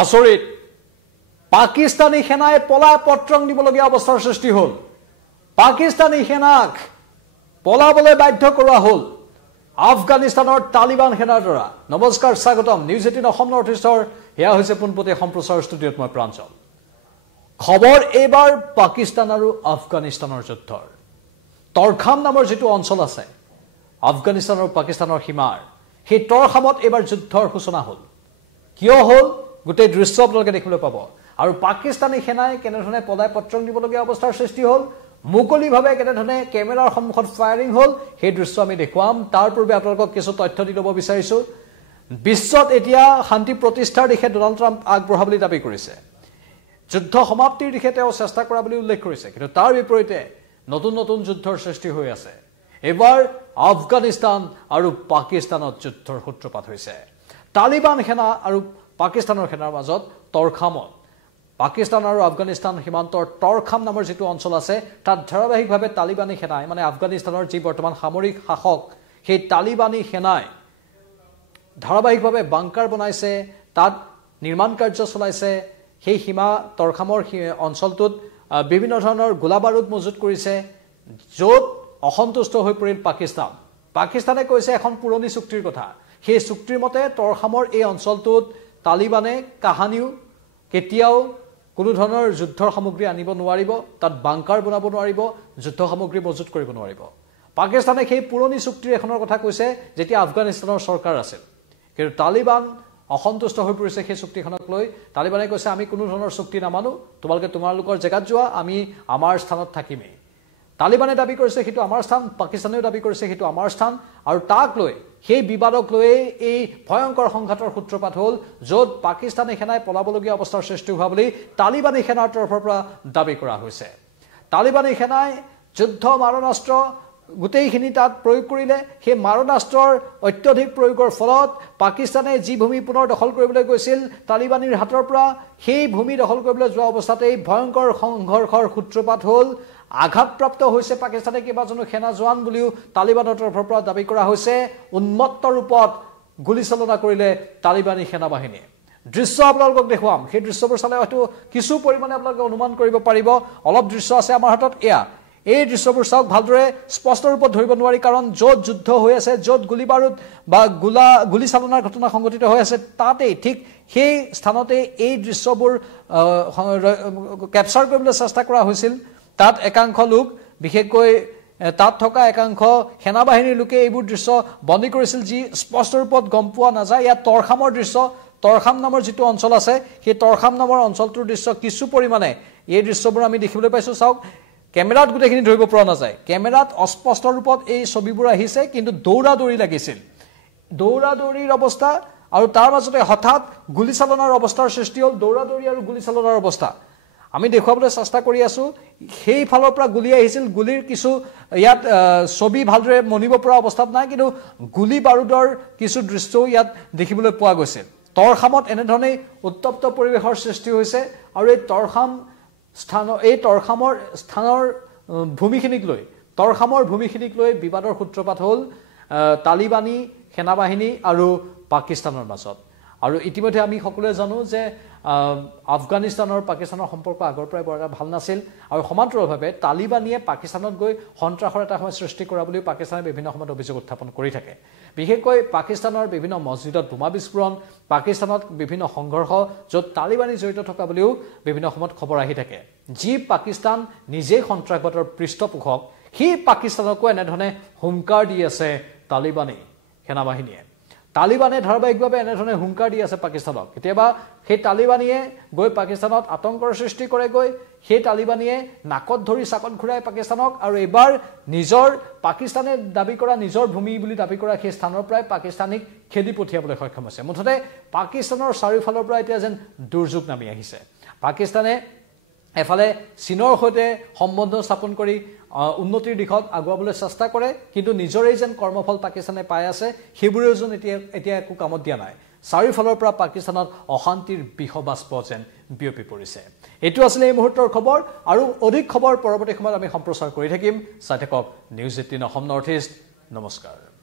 আচৰিত পাকিস্তানী সেনাই পলাই পত্ৰং দিবলগীয়া অৱস্থাৰ সৃষ্টি হ'ল পাকিস্তানী সেনাক পলাবলৈ বাধ্য কৰোৱা হ'ল আফগানিস্তানৰ তালিবান সেনাৰ দ্বাৰা নমস্কাৰ স্বাগতম নিউজ 18 অসম নৰ্থ ইষ্টৰ হেয়া হৈছে পোনপটীয়া সম্প্ৰচাৰ ষ্টুডিঅ'ত মই প্ৰাঞ্জল খবৰ এবাৰ পাকিস্তান আৰু আফগানিস্তানৰ যুদ্ধৰ তৰখাম নামৰ যেটো অঞ্চল আছে আফগানিস্তান আৰু পাকিস্তানৰ সীমাৰ সেই তৰখামত এবাৰ যুদ্ধৰ সূচনা হ'ল কিয় হ'ল গোটেই দৃশ্য আপোনালোকে দেখিবলৈ পাব আৰু পাকিস্তানী সেনাই কেনেধৰণে পলাই পত্ৰং দিবলগীয়া অৱস্থাৰ সৃষ্টি হ'ল মুকলিভাৱে কেনেধৰণে কেমেৰাৰ সন্মুখত ফায়াৰিং হ'ল সেই দৃশ্য আমি দেখুৱাম তাৰ পূৰ্বে আপোনালোকক কিছু তথ্য দি ল'ব বিচাৰিছো বিশ্বত এতিয়া শান্তি প্ৰতিষ্ঠাৰ দিশে ডোনাল্ড ট্ৰাম্প আগবঢ়াবলৈ দাবী কৰিছে যুদ্ধ সমাপ্তিৰ দিশে তেওঁ চেষ্টা কৰা বুলি উল্লেখ কৰিছে কিন্তু তাৰ বিপৰীতে নতুন নতুন যুদ্ধৰ সৃষ্টি হৈ আছে এবাৰ আফগানিস্তান আৰু পাকিস্তানত যুদ্ধৰ সূত্ৰপাত হৈছে তালিবান সেনা আৰু পাকিস্তানৰ সেনাৰ মাজত তৰখামত পাকিস্তান আৰু আফগানিস্তান সীমান্তৰ তৰখাম নামৰ যেটো অঞ্চল আছে তাত ধাৰাবাহিকভাৱে তালিবানী সেনাই মানে আফগানিস্তানৰ যি বৰ্তমান সামৰিক শাসক সেই তালিবানী সেনাই ধাৰাবাহিকভাৱে বাংকাৰ বনাইছে তাত নিৰ্মাণ কাৰ্য চলাইছে সেই সীমা তৰখামৰ অঞ্চলটোত বিভিন্ন ধৰণৰ গোলাবাৰুদ মজুত কৰিছে য'ত অসন্তুষ্ট হৈ পৰিল পাকিস্তানে কৈছে এখন পুৰণি চুক্তিৰ কথা সেই চুক্তিৰ মতে তৰখামৰ এই অঞ্চলটোত তালিবানে কাহানিও কেতিয়াও কোনো ধৰণৰ যুদ্ধৰ সামগ্ৰী আনিব নোৱাৰিব তাত বাংকাৰ বনাব নোৱাৰিব যুদ্ধ সামগ্ৰী মজুত কৰিব নোৱাৰিব পাকিস্তানে সেই পুৰণি চুক্তিৰ এখনৰ কথা কৈছে যেতিয়া আফগানিস্তানৰ চৰকাৰ আছিল কিন্তু তালিবান অসন্তুষ্ট হৈ পৰিছে সেই চুক্তিখনক লৈ তালিবানে কৈছে আমি কোনো ধৰণৰ চুক্তি নামানো তোমালোকৰ জেগাত যোৱা আমি আমাৰ স্থানত থাকিমেই তালিবানে দাবী কৰিছে সেইটো আমাৰ স্থান পাকিস্তানেও দাবী কৰিছে সেইটো আমাৰ স্থান আৰু তাক লৈ সেই বিবাদক লৈ এই ভয়ংকৰ সংঘাতৰ সূত্ৰপাত হ'ল য'ত পাকিস্তানী সেনাই পলাবলগীয়া অৱস্থাৰ সৃষ্টি হোৱা বুলি তালিবানী সেনাৰ তৰফৰ পৰা দাবী কৰা হৈছে তালিবানী সেনাই যুদ্ধ মাৰণাস্ত্ৰ গোটেইখিনি তাত প্ৰয়োগ কৰিলে সেই মাৰণাস্ত্ৰৰ অত্যধিক প্ৰয়োগৰ ফলত পাকিস্তানে যি ভূমি পুনৰ দখল কৰিবলৈ গৈছিল তালিবানীৰ হাতৰ পৰা সেই ভূমি দখল কৰিবলৈ যোৱা অৱস্থাতেই ভয়ংকৰ সংঘৰ্ষৰ সূত্ৰপাত হ'ল আঘাতপ্ৰাপ্ত হৈছে পাকিস্তানে কেইবাজনো সেনা জোৱান বুলিও তালিবানৰ তৰফৰ পৰা দাবী কৰা হৈছে উন্মত্ত ৰূপত গুলীচালনা কৰিলে তালিবানী সেনা বাহিনীয়ে দৃশ্য আপোনালোকক দেখুৱাম সেই দৃশ্যবোৰ চালে হয়তো কিছু পৰিমাণে আপোনালোকে অনুমান কৰিব পাৰিব অলপ দৃশ্য আছে আমাৰ হাতত এই দৃশ্যবোৰ চাওক ভালদৰে স্পষ্ট ৰূপত ধৰিব নোৱাৰি কাৰণ য'ত যুদ্ধ হৈ আছে য'ত গুলীবাৰুদ বা গুলীচালনাৰ ঘটনা সংঘটিত হৈ আছে তাতেই ঠিক সেই স্থানতে এই দৃশ্যবোৰ কেপচাৰ কৰিবলৈ চেষ্টা কৰা হৈছিল তাত একাংশ লোক বিশেষকৈ তাত থকা একাংশ সেনাবাহিনীৰ লোকে এইবোৰ দৃশ্য বন্দী কৰিছিল যি স্পষ্ট ৰূপত গম পোৱা নাযায় ইয়াত তৰখামৰ দৃশ্য তৰখাম নামৰ যেটো অঞ্চল আছে সেই তৰখাম নামৰ অঞ্চলটোৰ দৃশ্য কিছু পৰিমাণে এই দৃশ্যবোৰ আমি দেখিবলৈ পাইছো চাওক কেমেৰাত গোটেইখিনি ধৰিব পৰা নাযায় কেমেৰাত অস্পষ্ট ৰূপত এই ছবিবোৰ আহিছে কিন্তু দৌৰা-দৌৰি লাগিছিল দৌৰা-দৌৰিৰ অৱস্থা আৰু তাৰ মাজতে হঠাৎ গুলীচালনাৰ অৱস্থাৰ সৃষ্টি হ'ল দৌৰা-দৌৰি আৰু গুলীচালনাৰ অৱস্থা আমি দেখুৱাবলৈ চেষ্টা কৰি আছো সেই ফালৰ পৰা গুলী আহিছিল গুলীৰ কিছু ইয়াত ছবি ভালদৰে মনিব পৰা অৱস্থাত নাই কিন্তু গুলী বাৰুদৰ কিছু দৃশ্যও ইয়াত দেখিবলৈ পোৱা গৈছিল তৰখামত এনেধৰণে উত্তপ্ত পৰিৱেশৰ সৃষ্টি হৈছে আৰু এই তৰখামৰ স্থানৰ ভূমিখিনিক লৈ বিবাদৰ সূত্ৰপাত হ'ল তালিবানী সেনাবাহিনী আৰু পাকিস্তানৰ মাজত আৰু ইতিমধ্যে আমি সকলোৱে জানো যে আফগানিস্তানৰ পাকিস্তানৰ সম্পৰ্ক আগৰ পৰাই বৰ ভাল নাছিল আৰু সমান্তৰালভাৱে তালিবানীয়ে পাকিস্তানত গৈ সন্ত্ৰাসৰ এটা সময় সৃষ্টি কৰা বুলি পাকিস্তানে বিভিন্ন সময়ত অভিযোগ উত্থাপন কৰি থাকে বিশেষকৈ পাকিস্তানৰ বিভিন্ন মছজিদত বোমা বিস্ফোৰণ পাকিস্তানত বিভিন্ন সংঘৰ্ষ য'ত তালিবানী জড়িত থকা বুলিও বিভিন্ন সময়ত খবৰ আহি থাকে যি পাকিস্তান নিজেই সন্ত্ৰাসবাদৰ পৃষ্ঠপোষক সেই পাকিস্তানকো এনেধৰণে হুংকাৰ দি আছে তালিবানী সেনাবাহিনীয়ে তালিবানে ধাৰাবাহিকভাৱে এনেধৰণে হুংকাৰ দি আছে পাকিস্তানক কেতিয়াবা সেই তালিবানীয়ে গৈ পাকিস্তানত আতংকৰ সৃষ্টি কৰে সেই তালিবানীয়ে নাকত ধৰি চাকত ঘূৰাই পাকিস্তানক আৰু এবাৰ পাকিস্তানে দাবী কৰা নিজৰ ভূমি বুলি দাবী কৰা সেই স্থানৰ পৰাই পাকিস্তানীক খেদি পঠিয়াবলৈ সক্ষম হৈছে মুঠতে পাকিস্তানৰ চাৰিওফালৰ পৰা এতিয়া যেন দুৰ্যোগ নামি আহিছে পাকিস্তানে এফালে চীনৰ সৈতে সম্বন্ধ স্থাপন কৰি উন্নতিৰ দিশত আগুৱাবলৈ চেষ্টা কৰে কিন্তু নিজৰে যেন কৰ্মফল পাকিস্তানে পাই আছে সেইবোৰেও যেন এতিয়া একো কামত দিয়া নাই চাৰিওফালৰ পৰা পাকিস্তানত অশান্তিৰ বিহবাস্প যেন বিয়পি পৰিছে এটো আছিল এই মুহূৰ্তৰ খবৰ আৰু অধিক খবৰ পৰৱৰ্তী সময়ত আমি সম্প্ৰচাৰ কৰি থাকিম চাই থাকক নিউজ 18 অসম নৰ্থ ইষ্ট নমস্কাৰ